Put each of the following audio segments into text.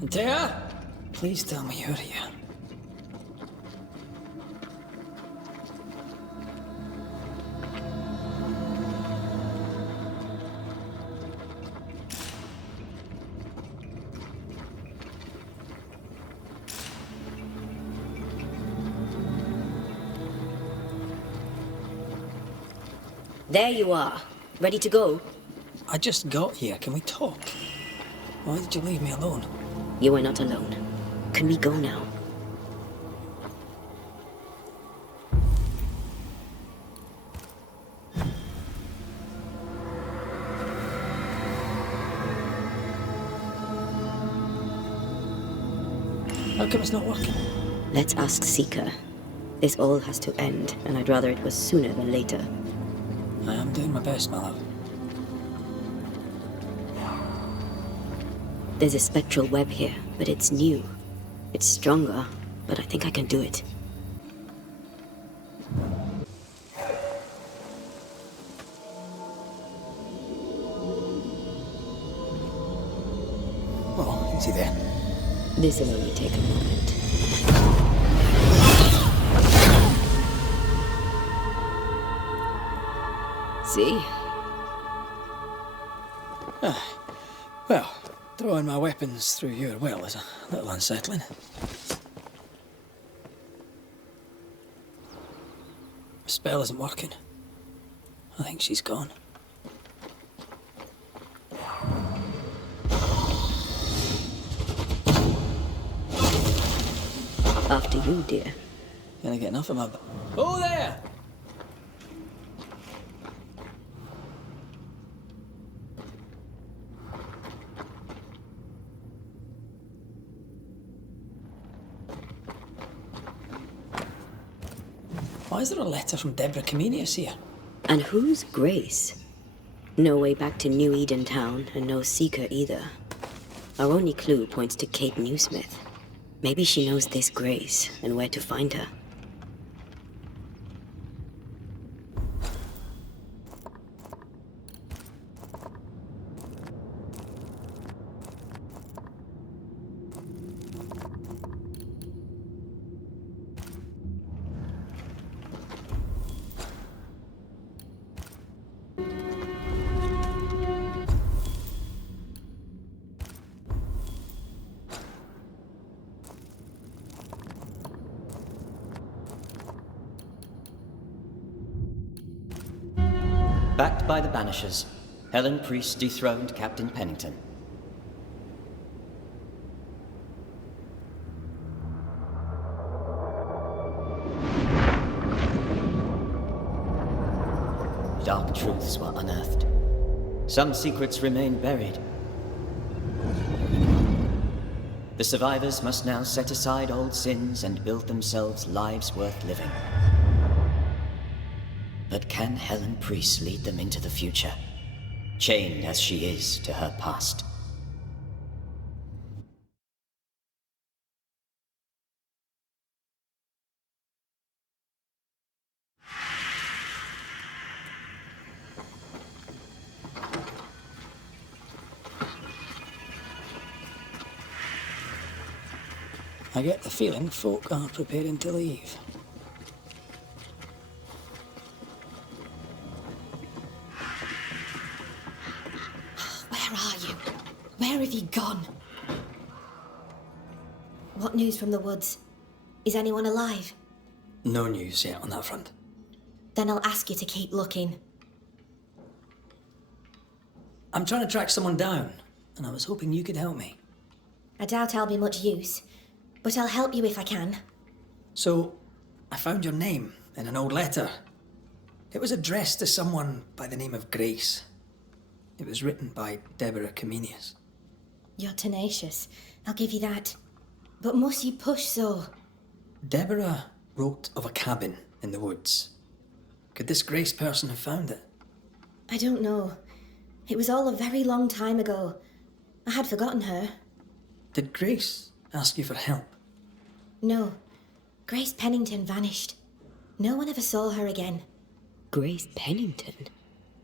Antea? Please tell me you're here. There you are. Ready to go? I just got here. Can we talk? Why did you leave me alone? You are not alone. Can we go now? How come it's not working? Let's ask Seeker. This all has to end, and I'd rather it was sooner than later. I am doing my best, my love. There's a spectral web here, but it's new. It's stronger, but I think I can do it. Oh, is he there? This'll only take a moment. See? Well, throwing my weapons through your well is a little unsettling. The spell isn't working. I think she's gone. After you, dear. Can I get enough of my... Oh, there! Why is there a letter from Deborah Comenius here? And who's Grace? No way back to New Eden Town, and no Seeker either. Our only clue points to Kate Newsmith. Maybe she knows this Grace, and where to find her. Backed by the Banishers, Helen Priest dethroned Captain Pennington. Dark truths were unearthed. Some secrets remain buried. The survivors must now set aside old sins and build themselves lives worth living. But can Helen Priest lead them into the future, chained as she is to her past? I get the feeling folk are preparing to leave. Where are you? Where have you gone? What news from the woods? Is anyone alive? No news yet on that front. Then I'll ask you to keep looking. I'm trying to track someone down, and I was hoping you could help me. I doubt I'll be much use, but I'll help you if I can. So, I found your name in an old letter. It was addressed to someone by the name of Grace. It was written by Deborah Comenius. You're tenacious, I'll give you that. But must you push so? Deborah wrote of a cabin in the woods. Could this Grace person have found it? I don't know. It was all a very long time ago. I had forgotten her. Did Grace ask you for help? No. Grace Pennington vanished. No one ever saw her again. Grace Pennington?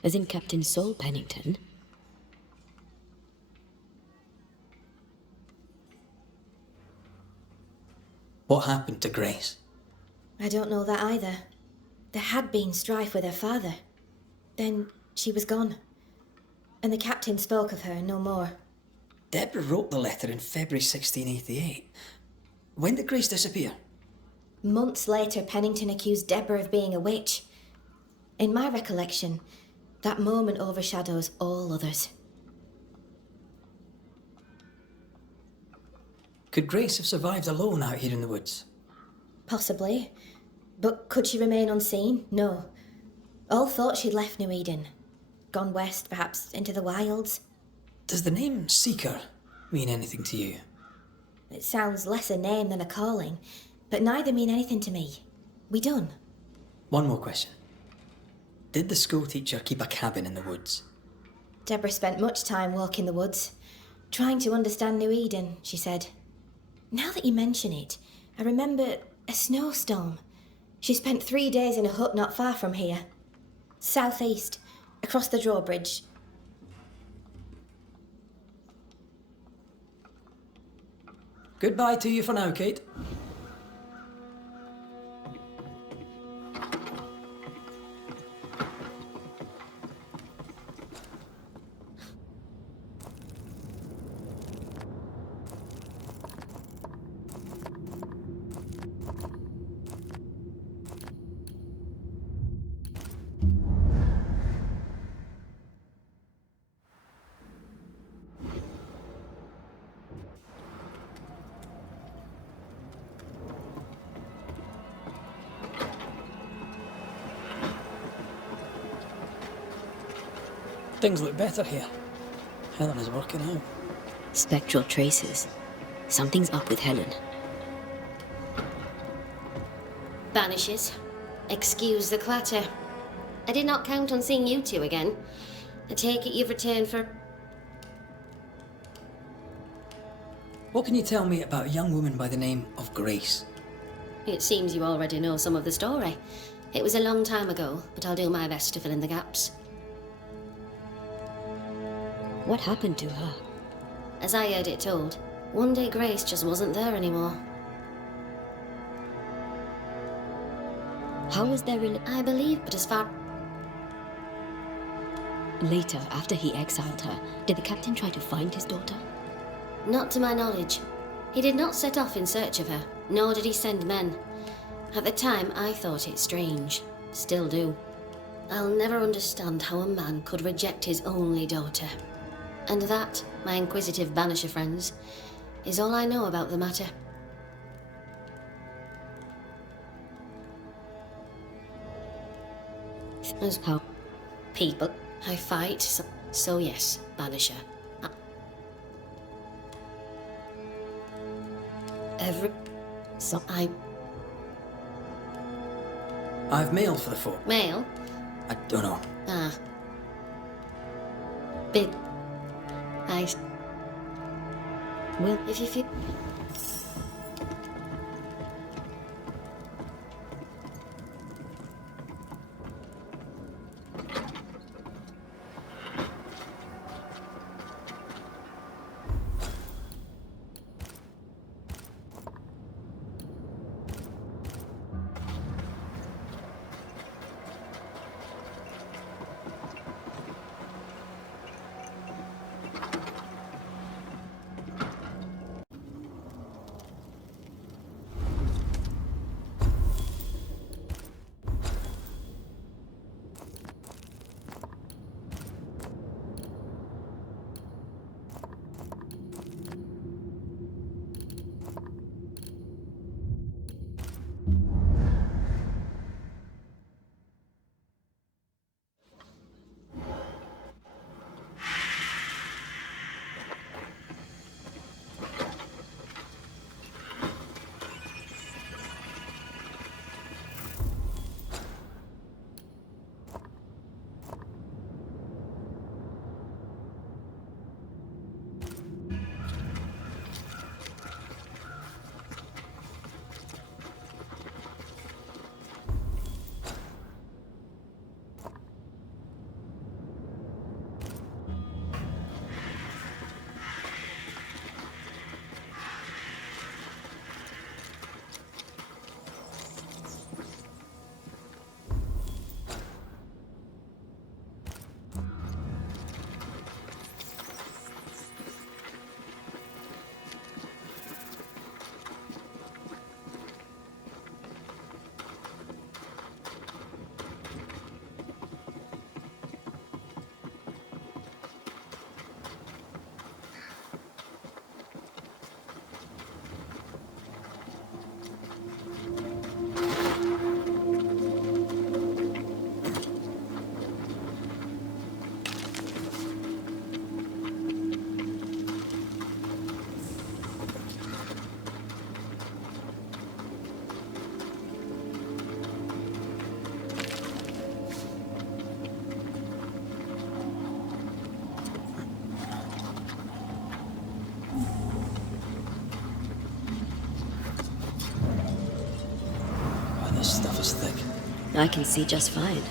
As in Captain Saul Pennington? What happened to Grace? I don't know that either. There had been strife with her father. Then she was gone. And the captain spoke of her no more. Deborah wrote the letter in February 1688. When did Grace disappear? Months later, Pennington accused Deborah of being a witch. In my recollection, that moment overshadows all others. Could Grace have survived alone out here in the woods? Possibly. But could she remain unseen? No. All thought she'd left New Eden. Gone west, perhaps into the wilds. Does the name Seeker mean anything to you? It sounds less a name than a calling, but neither mean anything to me. We done. One more question. Did the schoolteacher keep a cabin in the woods? Deborah spent much time walking the woods, trying to understand New Eden, she said. Now that you mention it, I remember a snowstorm. She spent 3 days in a hut not far from here. Southeast, across the drawbridge. Goodbye to you for now, Kate. Things look better here. Helen is working out. Spectral traces. Something's up with Helen. Banishers. Excuse the clatter. I did not count on seeing you two again. I take it you've returned for... What can you tell me about a young woman by the name of Grace? It seems you already know some of the story. It was a long time ago, but I'll do my best to fill in the gaps. What happened to her? As I heard it told, one day Grace just wasn't there anymore. How was their I believe, but as far... Later, after he exiled her, did the captain try to find his daughter? Not to my knowledge. He did not set off in search of her, nor did he send men. At the time, I thought it strange. Still do. I'll never understand how a man could reject his only daughter. And that, my inquisitive Banisher friends, is all I know about the matter. As how people I fight, so yes, Banisher. So I've mail for the folk. Mail? I don't know. Ah. Big. Well, If you feel... I can see just fine.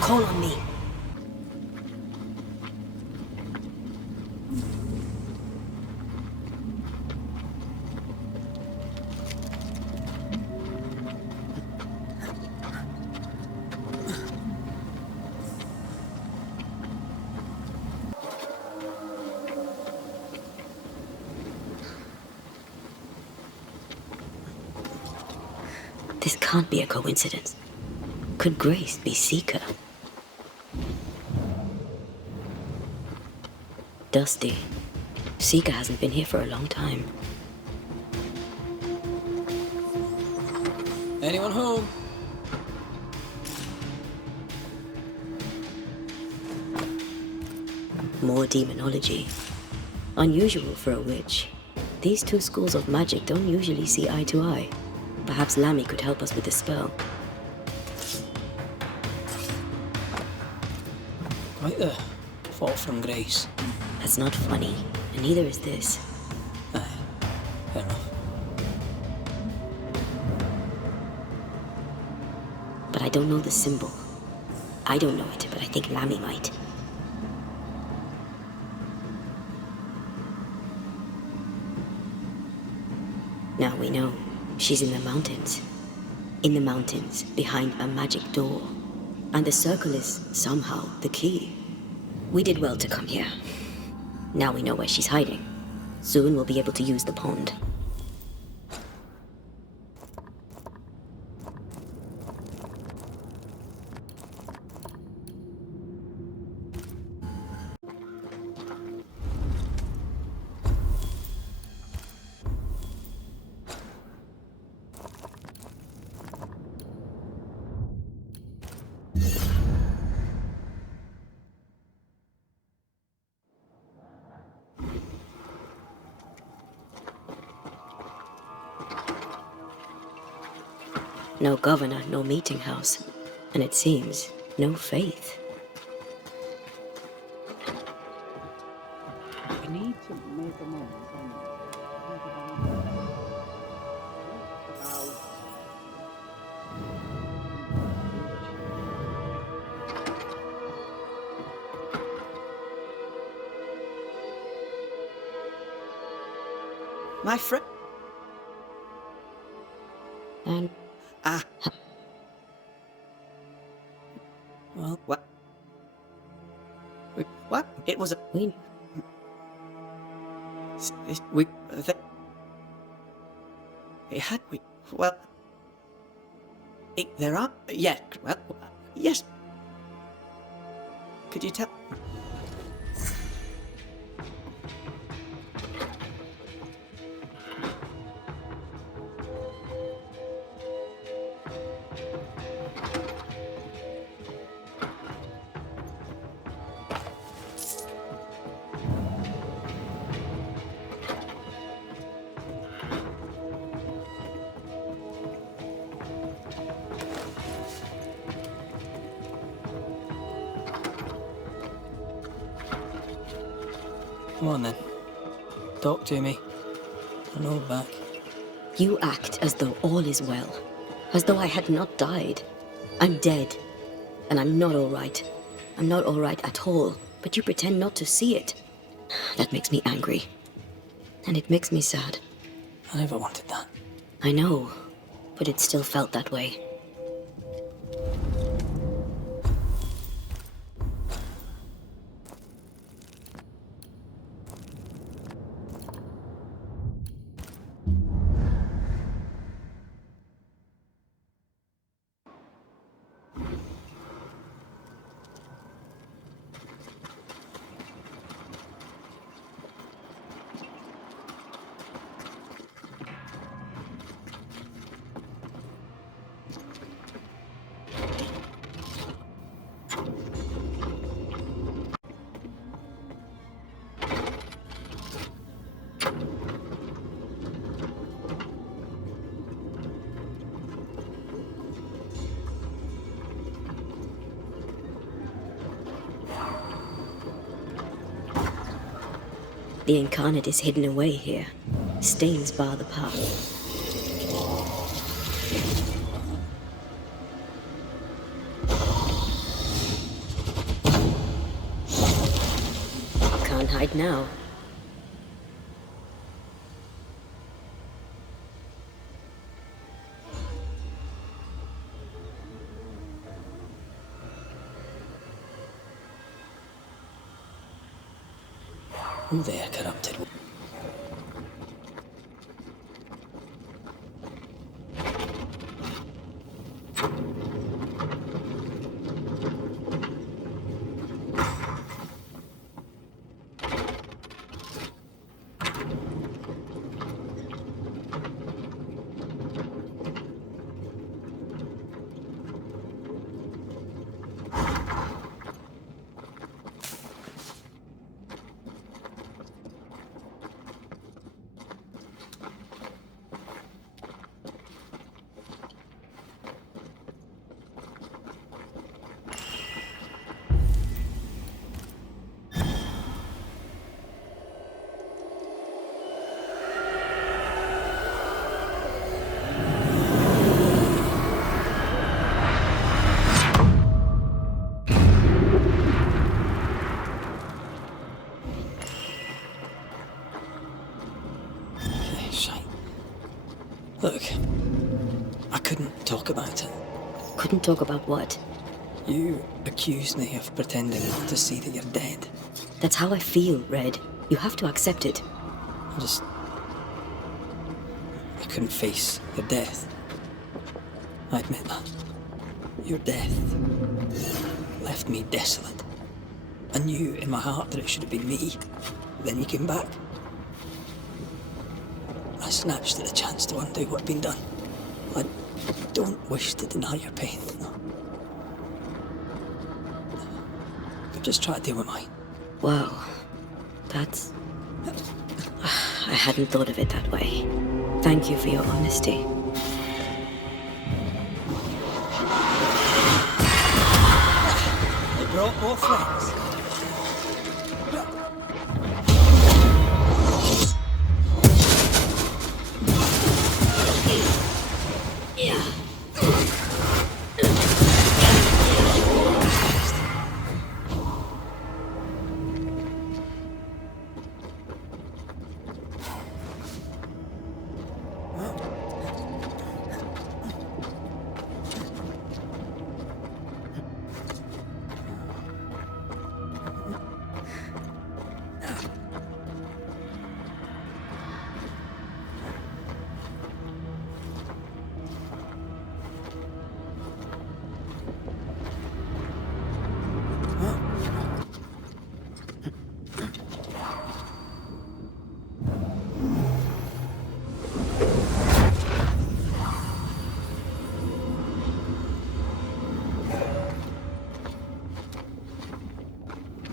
Call on me. This can't be a coincidence. Could Grace be Seeker? Dusty. Seeker hasn't been here for a long time. Anyone home? More demonology. Unusual for a witch. These two schools of magic don't usually see eye to eye. Perhaps Lammy could help us with the spell. Quite the fall from grace. That's not funny, and neither is this. Aye, fair enough. But I don't know the symbol. I don't know it, but I think Lammy might. Now we know. She's in the mountains. In the mountains, behind a magic door. And the circle is, somehow, the key. We did well to come here. Now we know where she's hiding. Soon we'll be able to use the pond. No governor, no meeting house. And it seems, no faith. We need to make a moment my friend. And Well, what? What? It was a. we... We. It had. We. Well. There are. Yeah. Well. Yes. Could you tell? Come on then. Talk to me. I'll hold back. You act as though all is well. As though I had not died. I'm dead. And I'm not all right. I'm not all right at all. But you pretend not to see it. That makes me angry. And it makes me sad. I never wanted that. I know. But it still felt that way. The incarnate is hidden away here. Stains bar the path. Can't hide now. Who there, corrupted? Look, I couldn't talk about it. Couldn't talk about what? You accused me of pretending not to see that you're dead. That's how I feel, Red. You have to accept it. I couldn't face your death. I admit that. Your death left me desolate. I knew in my heart that it should have been me. Then you came back. I snatched at the chance to undo what had been done. I don't wish to deny your pain, no. But just try to deal with mine. Wow. That's... I hadn't thought of it that way. Thank you for your honesty. It brought more friends.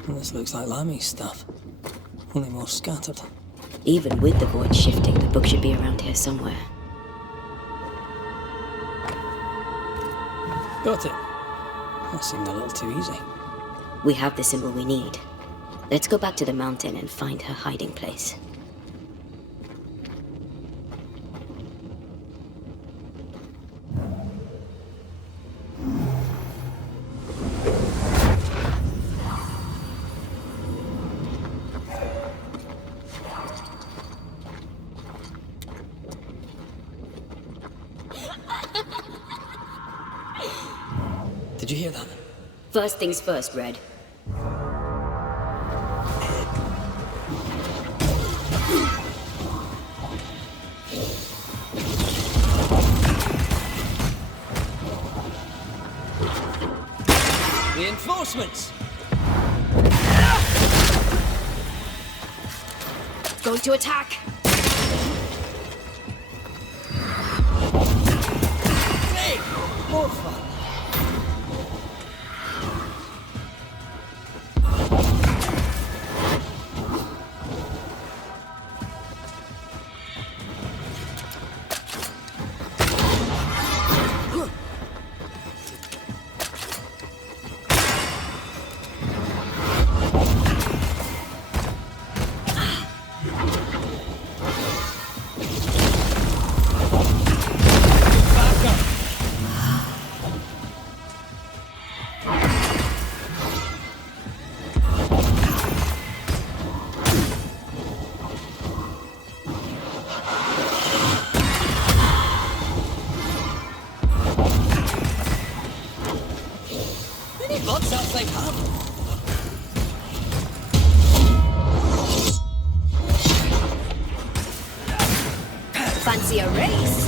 This looks like Lami's stuff, only more scattered. Even with the void shifting, the book should be around here somewhere. Got it. That seemed a little too easy. We have the symbol we need. Let's go back to the mountain and find her hiding place. Did you hear that? First things first, Red. Reinforcements! Going to attack! Hey! More fun! Looks like hum. Fancy a race?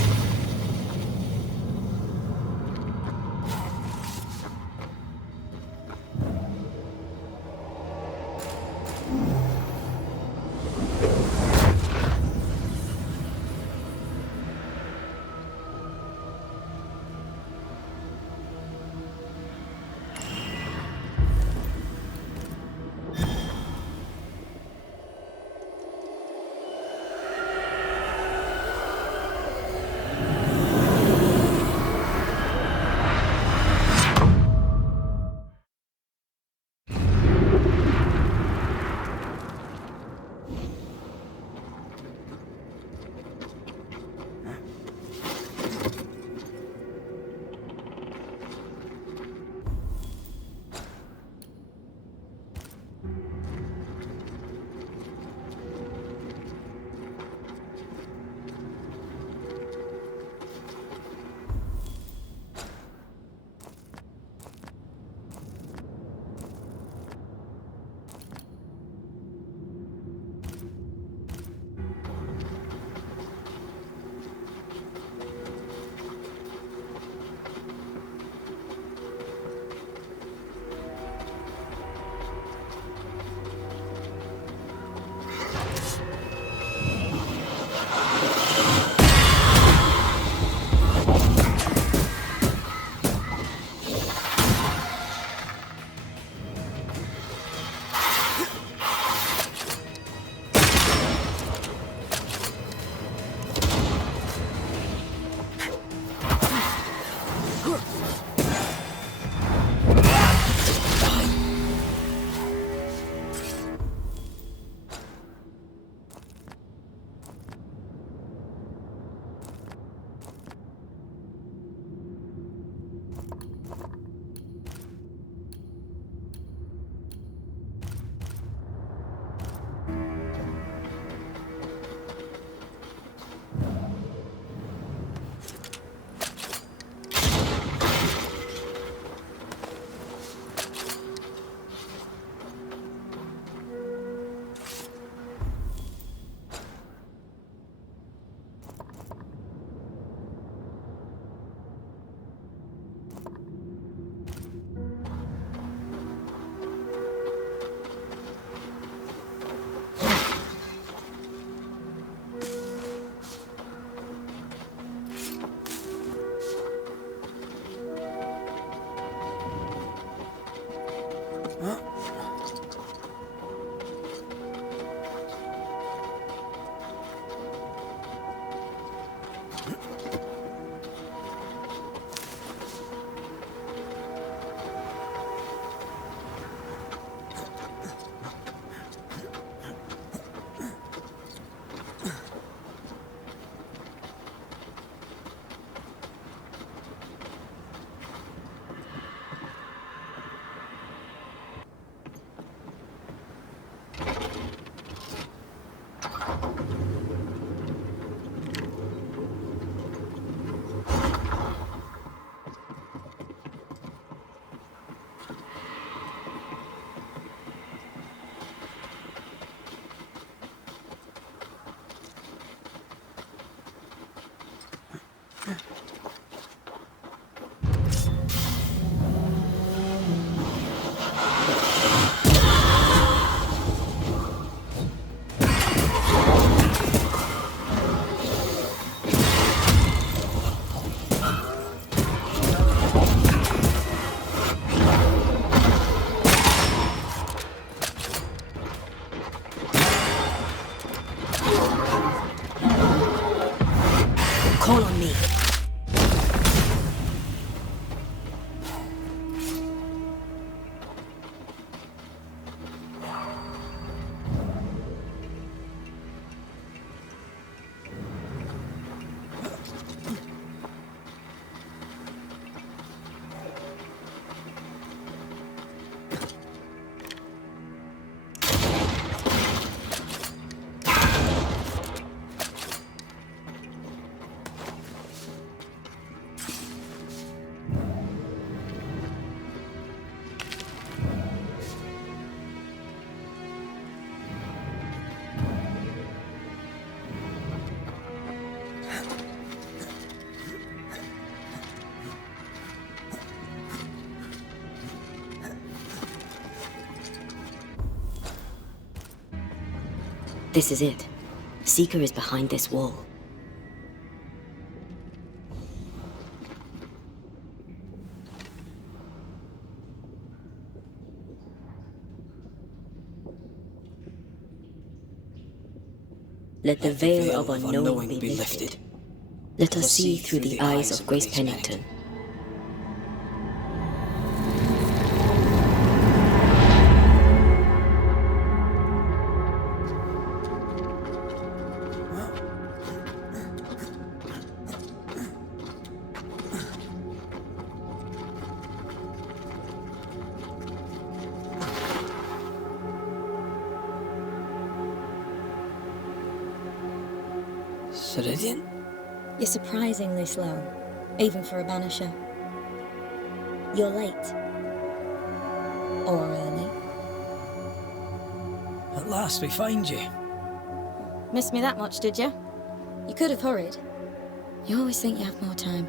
Call on me. This is it. Seeker is behind this wall. Let the veil of unknowing be lifted. Let us see through the eyes of Grace Pennington. Ceridian? You're surprisingly slow, even for a Banisher. You're late. Or early. At last we find you. Missed me that much, did you? You could have hurried. You always think you have more time,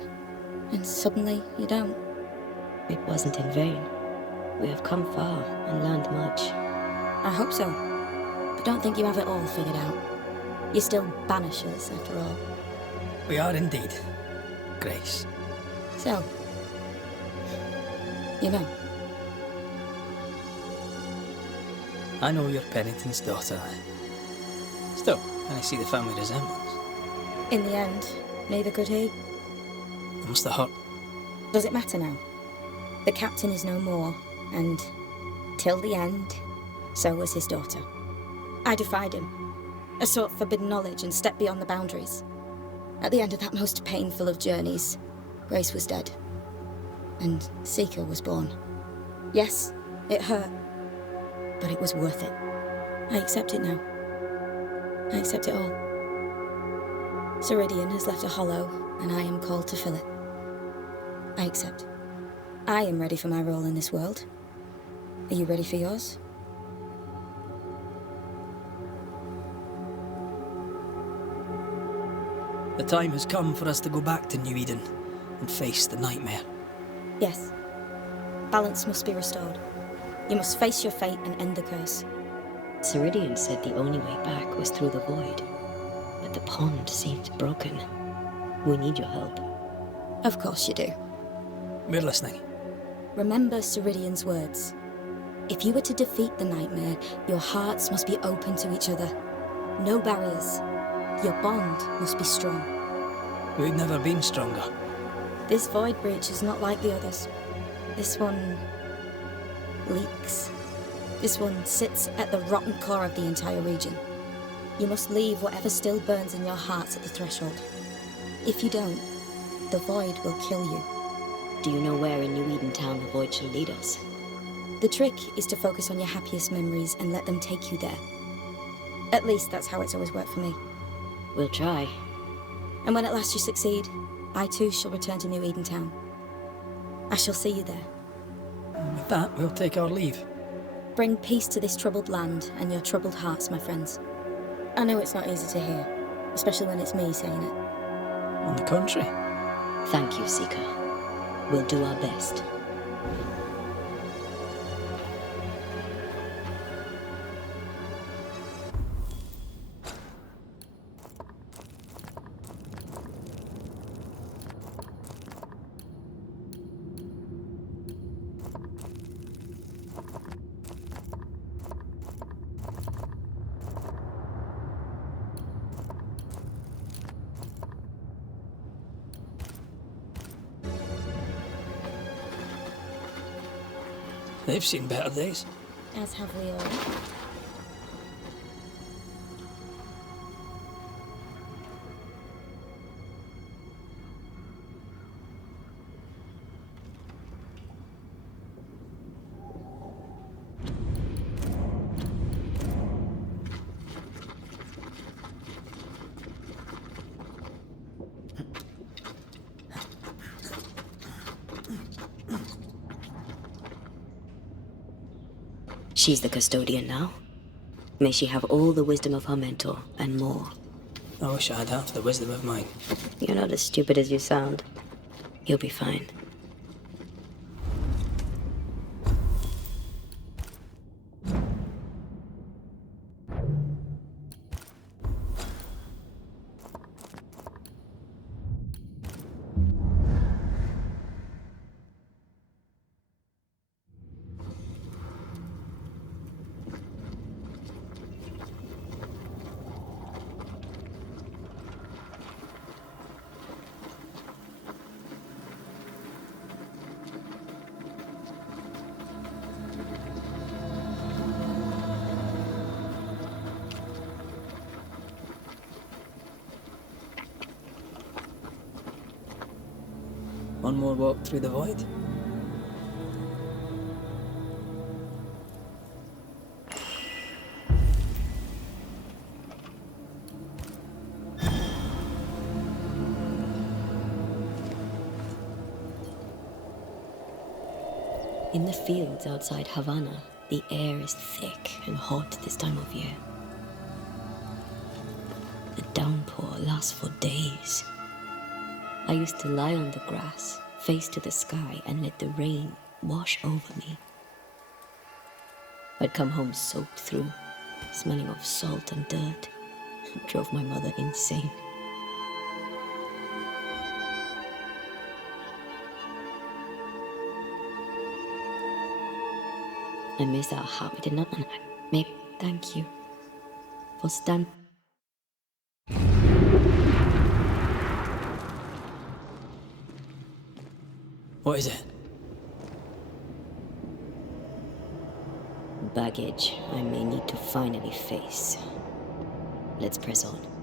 and suddenly you don't. It wasn't in vain. We have come far and learned much. I hope so. But don't think you have it all figured out. You're still Banishers, after all. We are indeed, Grace. So, you know. I know you're Pennington's daughter. Still, I see the family resemblance. In the end, neither could he. It must have hurt. Does it matter now? The captain is no more, and till the end, so was his daughter. I defied him. I sought forbidden knowledge and stepped beyond the boundaries. At the end of that most painful of journeys, Grace was dead. And Seeker was born. Yes, it hurt. But it was worth it. I accept it now. I accept it all. Ceridian has left a hollow, and I am called to fill it. I accept. I am ready for my role in this world. Are you ready for yours? The time has come for us to go back to New Eden and face the nightmare. Yes. Balance must be restored. You must face your fate and end the curse. Ceridian said the only way back was through the void. But the pond seemed broken. We need your help. Of course you do. We're listening. Remember Ceridian's words. If you were to defeat the nightmare, your hearts must be open to each other. No barriers. Your bond must be strong. We've never been stronger. This void breach is not like the others. This one leaks. This one sits at the rotten core of the entire region. You must leave whatever still burns in your hearts at the threshold. If you don't, the void will kill you. Do you know where in New Eden Town the void shall lead us? The trick is to focus on your happiest memories and let them take you there. At least that's how it's always worked for me. We'll try. And when at last you succeed, I too shall return to New Eden Town. I shall see you there. And with that, we'll take our leave. Bring peace to this troubled land and your troubled hearts, my friends. I know it's not easy to hear, especially when it's me saying it. On the contrary. Thank you, Seeker. We'll do our best. They've seen better days. As have we all. She's the custodian now. May she have all the wisdom of her mentor, and more. I wish I had half the wisdom of mine. You're not as stupid as you sound. You'll be fine. One more walk through the void. In the fields outside Havana, the air is thick and hot this time of year. The downpour lasts for days. I used to lie on the grass, face to the sky, and let the rain wash over me. I'd come home soaked through, smelling of salt and dirt. It drove my mother insane. I miss out how we did not. Maybe thank you for stand. What is it? Baggage I may need to finally face. Let's press on.